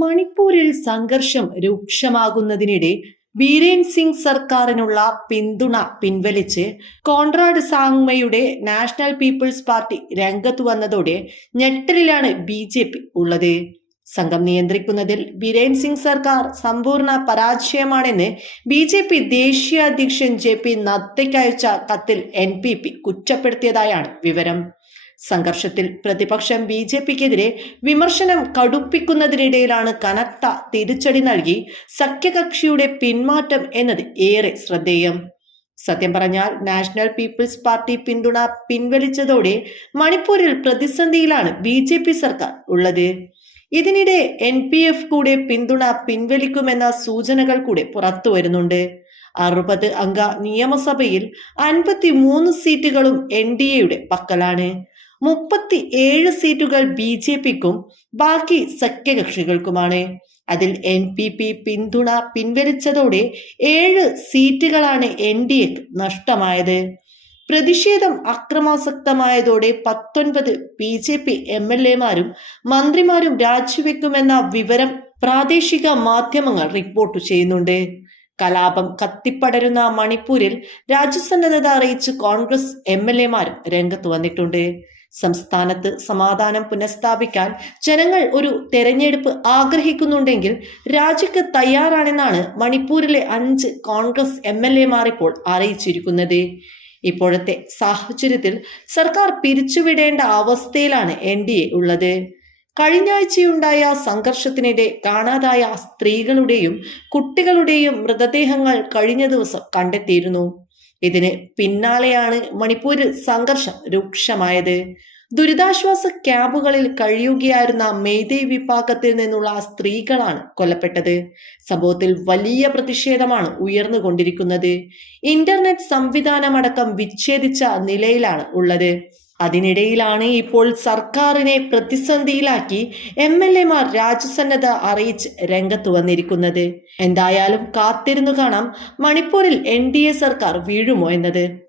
മണിപ്പൂരിൽ സംഘർഷം രൂക്ഷമാകുന്നതിനിടെ ബീരേൻ സിംഗ് സർക്കാരിനുള്ള പിന്തുണ പിൻവലിച്ച് കോൺറാഡ് സാങ്മയുടെ നാഷണൽ പീപ്പിൾസ് പാർട്ടി രംഗത്ത് വന്നതോടെ ഞെട്ടലിലാണ് ബി ജെ പി ഉള്ളത്. സംഘം നിയന്ത്രിക്കുന്നതിൽ ബിരേൻ സിംഗ് സർക്കാർ സമ്പൂർണ പരാജയമാണെന്ന് ബി ജെ പി ദേശീയ അധ്യക്ഷൻ ജെ പി നദ്ദയ്ക്കയച്ച കത്തിൽ എൻ പി പി കുറ്റപ്പെടുത്തിയതായാണ് വിവരം. സംഘർഷത്തിൽ പ്രതിപക്ഷം ബി ജെ പിക്കെതിരെ വിമർശനം കടുപ്പിക്കുന്നതിനിടയിലാണ് കനത്ത തിരിച്ചടി നൽകി സഖ്യകക്ഷിയുടെ പിന്മാറ്റം എന്നത് ഏറെ ശ്രദ്ധേയം. സത്യം പറഞ്ഞാൽ നാഷണൽ പീപ്പിൾസ് പാർട്ടി പിന്തുണ പിൻവലിച്ചതോടെ മണിപ്പൂരിൽ പ്രതിസന്ധിയിലാണ് ബി ജെ പി സർക്കാർ ഉള്ളത്. ഇതിനിടെ എൻ പി എഫ് കൂടെ പിന്തുണ പിൻവലിക്കുമെന്ന സൂചനകൾ കൂടെ പുറത്തു വരുന്നുണ്ട്. അറുപത് അംഗ നിയമസഭയിൽ അൻപത്തി മൂന്ന് സീറ്റുകളും എൻ ഡി എയുടെ പക്കലാണ്. മുപ്പത്തി ഏഴ് സീറ്റുകൾ ബി ജെ പിക്കും ബാക്കി സഖ്യകക്ഷികൾക്കുമാണ്. അതിൽ എൻ പി പി പിന്തുണ പിൻവലിച്ചതോടെ ഏഴ് സീറ്റുകളാണ് എൻ ഡി എക്ക് നഷ്ടമായത്. പ്രതിഷേധം അക്രമാസക്തമായതോടെ പത്തൊൻപത് B J P M L എമാരും മന്ത്രിമാരും രാജിവെക്കുമെന്ന വിവരം പ്രാദേശിക മാധ്യമങ്ങൾ റിപ്പോർട്ട് ചെയ്യുന്നുണ്ട്. കലാപം കത്തിപ്പടരുന്ന മണിപ്പൂരിൽ രാജ്യസന്നദ്ധത അറിയിച്ച് കോൺഗ്രസ് എം എൽ എമാരും രംഗത്ത് വന്നിട്ടുണ്ട്. സംസ്ഥാനത്ത് സമാധാനം പുനഃസ്ഥാപിക്കാൻ ജനങ്ങൾ ഒരു തെരഞ്ഞെടുപ്പ് ആഗ്രഹിക്കുന്നുണ്ടെങ്കിൽ രാജ്യക്ക് തയ്യാറാണെന്നാണ് മണിപ്പൂരിലെ അഞ്ച് കോൺഗ്രസ് എം എൽ എമാർ ഇപ്പോൾ അറിയിച്ചിരിക്കുന്നത്. ഇപ്പോഴത്തെ സാഹചര്യത്തിൽ സർക്കാർ പിരിച്ചുവിടേണ്ട അവസ്ഥയിലാണ് എൻ ഡി എ ഉള്ളത്. കഴിഞ്ഞാഴ്ചയുണ്ടായ സംഘർഷത്തിനിടെ കാണാതായ സ്ത്രീകളുടെയും കുട്ടികളുടെയും മൃതദേഹങ്ങൾ കഴിഞ്ഞ ദിവസം കണ്ടെത്തിയിരുന്നു. ഇതിന് പിന്നാലെയാണ് മണിപ്പൂരിൽ സംഘർഷം രൂക്ഷമായത്. ദുരിതാശ്വാസ ക്യാമ്പുകളിൽ കഴിയുകയായിരുന്ന മെയ്തേ വിഭാഗത്തിൽ നിന്നുള്ള സ്ത്രീകളാണ് കൊല്ലപ്പെട്ടത്. സംഭവത്തിൽ വലിയ പ്രതിഷേധമാണ് ഉയർന്നുകൊണ്ടിരിക്കുന്നത്. ഇന്റർനെറ്റ് സംവിധാനമടക്കം വിച്ഛേദിച്ച നിലയിലാണ് ഉള്ളത്. അതിനിടയിലാണ് ഇപ്പോൾ സർക്കാരിനെ പ്രതിസന്ധിയിലാക്കി എം എൽ എമാർ രാജ്യസന്നദ്ധ അറിയിച്ച് രംഗത്ത് വന്നിരിക്കുന്നത്. എന്തായാലും കാത്തിരുന്നു കാണാം മണിപ്പൂരിൽ എൻ സർക്കാർ വീഴുമോ എന്നത്.